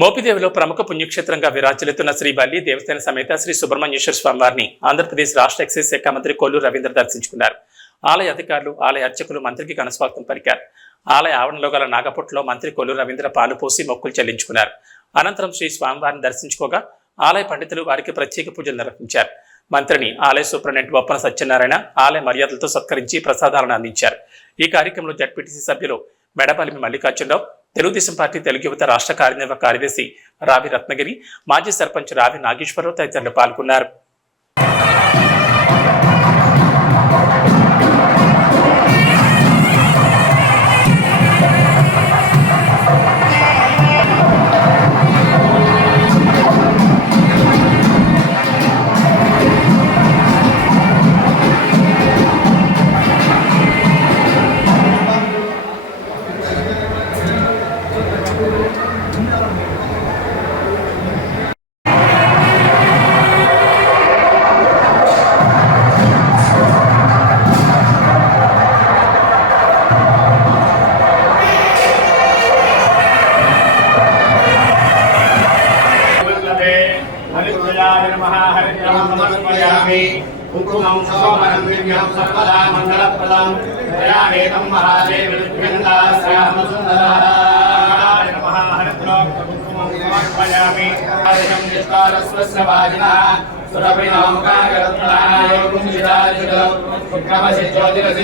మోపిదేవిలో ప్రముఖ పుణ్యక్షేత్రంగా విరాజిల్లుతున్న శ్రీ వల్లి దేవస్థాన సమేత శ్రీ సుబ్రహ్మణ్యేశ్వర స్వామివారిని ఆంధ్రప్రదేశ్ రాష్ట్ర ఎక్సైజ్ శాఖ మంత్రి కొల్లు రవీంద్ర దర్శించుకున్నారు. ఆలయ అధికారులు ఆలయ అర్చకులు మంత్రికి ఘనస్వాగతం పలికారు. ఆలయ ఆవరణలో గల నాగపుట్లో మంత్రి కొల్లు రవీంద్ర పాలు పోసి మొక్కులు చెల్లించుకున్నారు. అనంతరం శ్రీ స్వామివారిని దర్శించుకోగా ఆలయ పండితులు వారికి ప్రత్యేక పూజలు నిర్వహించారు. మంత్రిని ఆలయ సూపరింటెండెంట్ బొప్పన సత్యనారాయణ ఆలయ మర్యాదలతో సత్కరించి ప్రసాదాలను అందించారు. ఈ కార్యక్రమంలో జడ్పీటీసీ సభ్యులు మెడపల్లి మల్లికార్జునరావు తెలుగుదేశం పార్టీ తెలుగు యువత రాష్ట్ర కార్యనిర్వాహక కార్యదర్శి రావి రత్నగిరి మాజీ సర్పంచ్ రావి నాగేశ్వరరావు తదితరులు పాల్గొన్నారు. नमः हरिद्रं नमस्मयामि कुङ्कुमं सोमनं दिव्यं सर्वदा मङ्गलप्रदं दयानेकं महादेवृद्ध्यन्दास्यामसुन्दराय नमः हरिद्रं कुङ्कुमं समर्पयामि हरिं विस्तारस्वस्य वाजिनः सुरभिनौकागरत्नाय कुञ्जिताजिगलं विक्रमसि ज्योतिरसि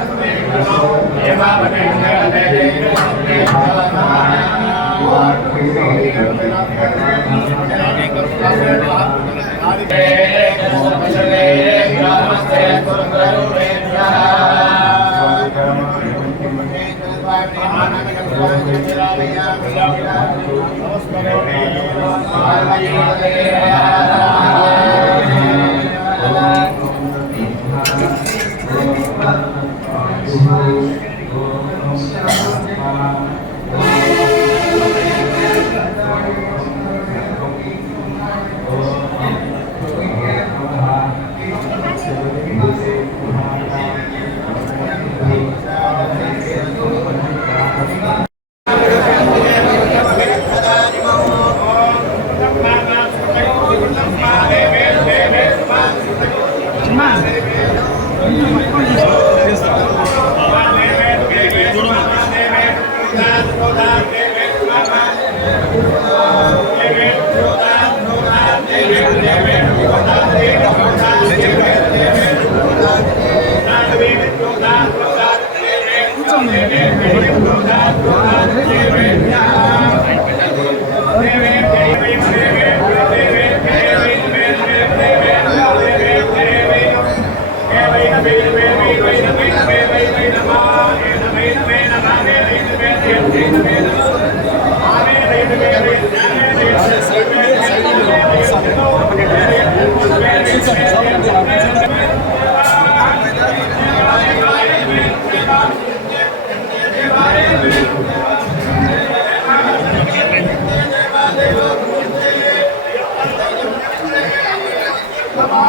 నమస్కారం that, go that,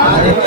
아니.